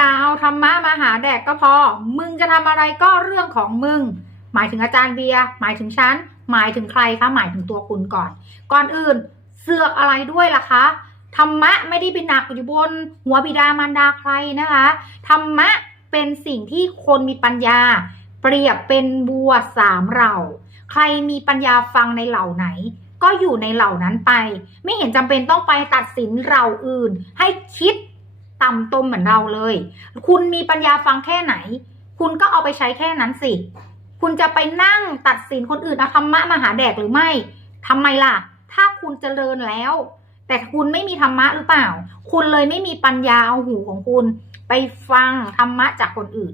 อย่าเอาธรรมะมาหาแดกก็พอ มึงจะทำอะไรก็เรื่องของมึง หมายถึงอาจารย์เบียร์หมายถึงฉัน หมายถึงใครคะ หมายถึงตัวคุณก่อน ก่อนอื่นเสือกอะไรด้วยล่ะคะธรรมะไม่ได้เป็นหนักอยู่บน หัวบิดามารดาใครนะคะธรรมะเป็นสิ่งที่คนมีปัญญา เปรียบเป็นบัวสามเหล่า ใครมีปัญญาฟังในเหล่าไหน ก็อยู่ในเหล่านั้นไป ไม่เห็นจำเป็นต้องไปตัดสินเราอื่น ให้คิด ต่ำตมเหมือนเราเลย คุณมีปัญญาฟังแค่ไหน คุณก็เอาไปใช้แค่นั้นสิ คุณจะไปนั่งตัดสินคนอื่นเอาธรรมะมาหาแดกหรือไม่ทำไมล่ะ ถ้าคุณเจริญแล้ว แต่คุณไม่มีธรรมะหรือเปล่า คุณเลยไม่มีปัญญาเอาหูของคุณ ไปฟังธรรมะจากคนอื่น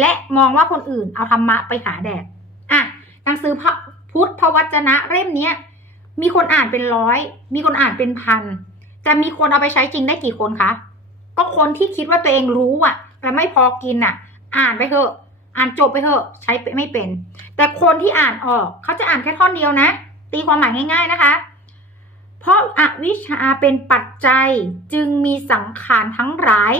และมองว่าคนอื่นเอาธรรมะไปหาแดกอะหนังสือพ,พุทธวจนะเล่มเนี้ยมีคนอ่านเป็นร้อย มีคนอ่านเป็นพันจะมีคนเอาไปใช้จริงได้กี่คนคะ ก็คนที่คิดว่าตัวเองรู้อะแต่ไม่พอกินอะ อ่านไปเถอะ อ่านจบไปเถอะ ใช้ไม่เป็น แต่คนที่อ่านออกเขาจะอ่านแค่ท่อนเดียวนะ ตีความหมายง่าย ๆนะคะ เพราะอาวิชชาเป็นปัจจัยจึงมีสังขารทั้งหลาย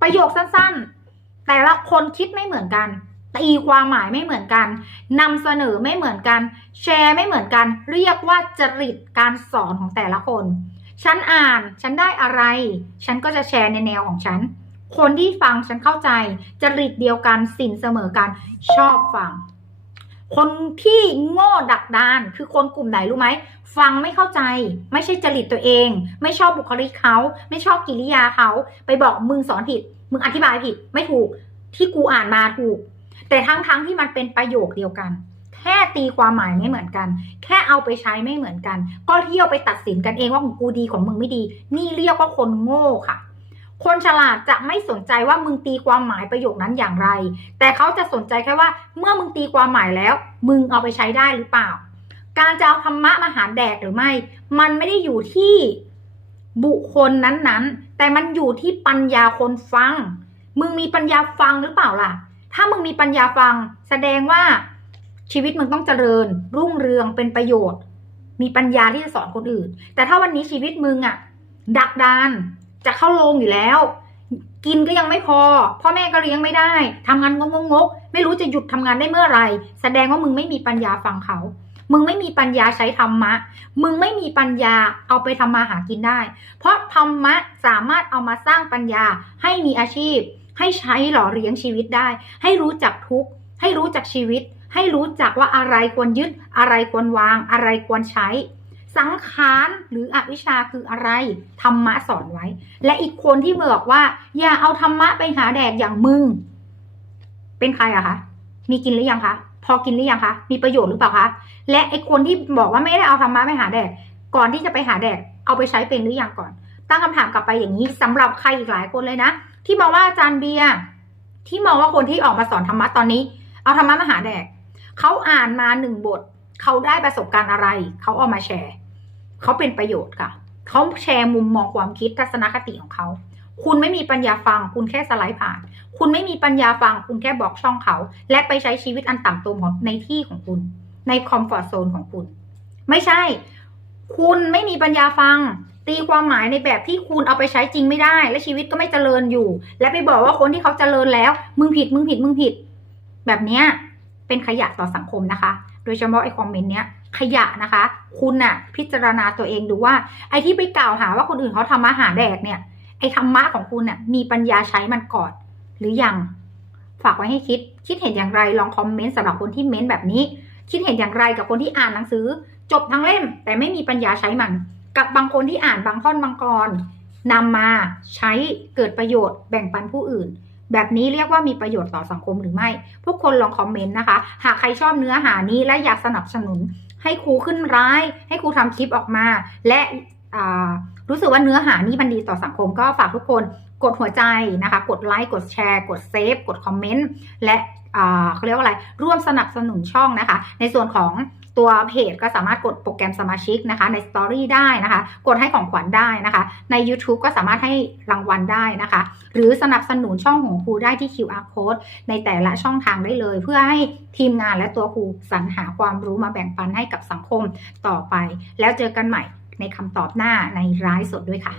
ประโยคสั้นๆ แต่ละคนคิดไม่เหมือนกันตีความหมายไม่เหมือนกันนำเสนอไม่เหมือนกัน แชร์ไม่เหมือนกัน เรียกว่าจริตการสอนของแต่ละคน ฉันอ่านฉันได้อะไร ฉันก็จะแชร์ในแนวของฉัน คนที่ฟังฉันเข้าใจจริตเดียวกันสินเสมอกันชอบฟัง คนที่โง่ดักดานคือคนกลุ่มไหนรู้ไหมฟังไม่เข้าใจ ไม่ใช่จริตตัวเอง ไม่ชอบบุคลิกเขาไม่ชอบกิริยาเขาไปบอกมึงสอนผิด มึงอธิบายผิด ไม่ถูกที่กูอ่านมาถูก แต่ทั้งๆทที่มันเป็นประโยคเดียวกัน แค่ตีความหมายไม่เหมือนกัน แค่เอาไปใช้ไม่เหมือนกัน ก็เที่ยวไปตัดสินกันเองว่าของกูดีของมึงไม่ดี นี่เรียกว่าคนโง่ค่ะ คนฉลาดจะไม่สนใจว่ามึงตีความหมายประโยคนั้นอย่างไร แต่เขาจะสนใจแค่ว่า เมื่อมึงตีความหมายแล้ว มึงเอาไปใช้ได้หรือเปล่า การจะเอาธรรมะมาหาแดกหรือไม่ มันไม่ได้อยู่ที่บุคคลนั้นๆ แต่มันอยู่ที่ปัญญาคนฟัง มึงมีปัญญาฟังหรือเปล่าล่ะ ถ้ามึงมีปัญญาฟัง แสดงว่า ชีวิตมึงต้องเจริญ รุ่งเรืองเป็นประโยชน์ มีปัญญาที่จะสอนคนอื่น แต่ถ้าวันนี้ชีวิตมึงอะดักดานจะเข้าโรงอยู่แล้ว กินก็ยังไม่พอ พ่อแม่ก็เลี้ยงไม่ได้ทำงานงงงกไม่รู้จะหยุดทำงานได้เมื่อไหร่แสดงว่ามึงไม่มีปัญญาฟังเขา มึงไม่มีปัญญาใช้ธรรมะ มึงไม่มีปัญญาเอาไปทำมาหากินได้ เพราะธรรมะสามารถเอามาสร้างปัญญาให้มีอาชีพ ให้ใช้หล่อเลี้ยงชีวิตได้ ให้รู้จักทุกข์ให้รู้จักชีวิต ให้รู้จักว่าอะไรควรยึด อะไรควรวาง อะไรควรใช้ สังขารหรืออวิชชาคืออะไรธรรมะสอนไว้ และอีกคนที่บอกว่า อย่าเอาธรรมะไปหาแดกอย่างมึง เป็นใครอะคะมีกินหรือยังคะพอกินหรือยังคะมีประโยชน์หรือเปล่าคะและไอคนที่บอกว่าไม่ได้เอาธรรมะไปหาแดกก่อนที่จะไปหาแดกเอาไปใช้เป็นหรือยังก่อน ตั้งคำถามกลับไปอย่างนี้สำหรับใครอีกหลายคนเลยนะ ที่มองว่าอาจารย์เบียร์ที่มองว่าคนที่ออกมาสอนธรรมะตอนนี้ เอาธรรมะมาหาแดก เขาอ่านมาหนึ่งบท เขาได้ประสบการณ์อะไร เขาเอามาแชร์ เขาเป็นประโยชน์ค่ะ เขาแชร์มุมมองความคิดทัศนคติของเขา คุณไม่มีปัญญาฟัง คุณแค่สไลด์ผ่าน คุณไม่มีปัญญาฟัง คุณแค่บอกช่องเขา และไปใช้ชีวิตอันต่ำตมของในที่ของคุณ ในคอมฟอร์ทโซนของคุณ ไม่ใช่ คุณไม่มีปัญญาฟังตีความหมายในแบบที่คุณเอาไปใช้จริงไม่ได้ และชีวิตก็ไม่เจริญอยู่ และไปบอกว่าคนที่เขาเจริญแล้ว มึงผิดมึงผิดมึงผิด แบบเนี้ย เป็นขยะต่อสังคมนะคะ โดยเฉพาะไอ้คอมเมนต์เนี้ยขยะนะคะ คุณน่ะ พิจารณาตัวเองดูว่า ไอ้ที่ไปกล่าวหาว่าคนอื่นเขาทำมาหาแดกเนี่ย ไอ้ธรรมะของคุณน่ะมีปัญญาใช้มันก่อน หรือยัง ฝากไว้ให้คิด คิดเห็นอย่างไรลองคอมเมนต์สำหรับคนที่เม้นแบบนี้ คิดเห็นอย่างไรกับคนที่อ่านหนังสือ จบทั้งเล่ม แต่ไม่มีปัญญาใช้มัน กับบางคนที่อ่านบางท่อนบางกรนำมาใช้เกิดประโยชน์แบ่งปันผู้อื่น แบบนี้เรียกว่ามีประโยชน์ต่อสังคมหรือไม่ พวกคนลองคอมเมนต์นะคะ หากใครชอบเนื้อหานี้และอยากสนับสนุนให้ครูขึ้นร้าย ให้ครูทำคลิปออกมา และ รู้สึกว่าเนื้อหานี้มันดีต่อสังคมก็ฝากทุกคนกดหัวใจนะคะ กดไลค์ กดแชร์ กดเซฟ กดคอมเมนต์ และเขาเรียกว่าอะไร ร่วมสนับสนุนช่องนะคะ ในส่วนของตัวเพจก็สามารถกดโปรแกรมสมาชิกนะคะ ในสตอรี่ได้นะคะ กดให้ของขวัญได้นะคะ ใน YouTube ก็สามารถให้รางวัลได้นะคะ หรือสนับสนุนช่องของครูได้ที่ QR code ในแต่ละช่องทางได้เลย เพื่อให้ทีมงานและตัวครูสรรหาความรู้มาแบ่งปันให้กับสังคมต่อไป แล้วเจอกันใหม่ ในคำตอบหน้าในร้ายสดด้วยค่ะ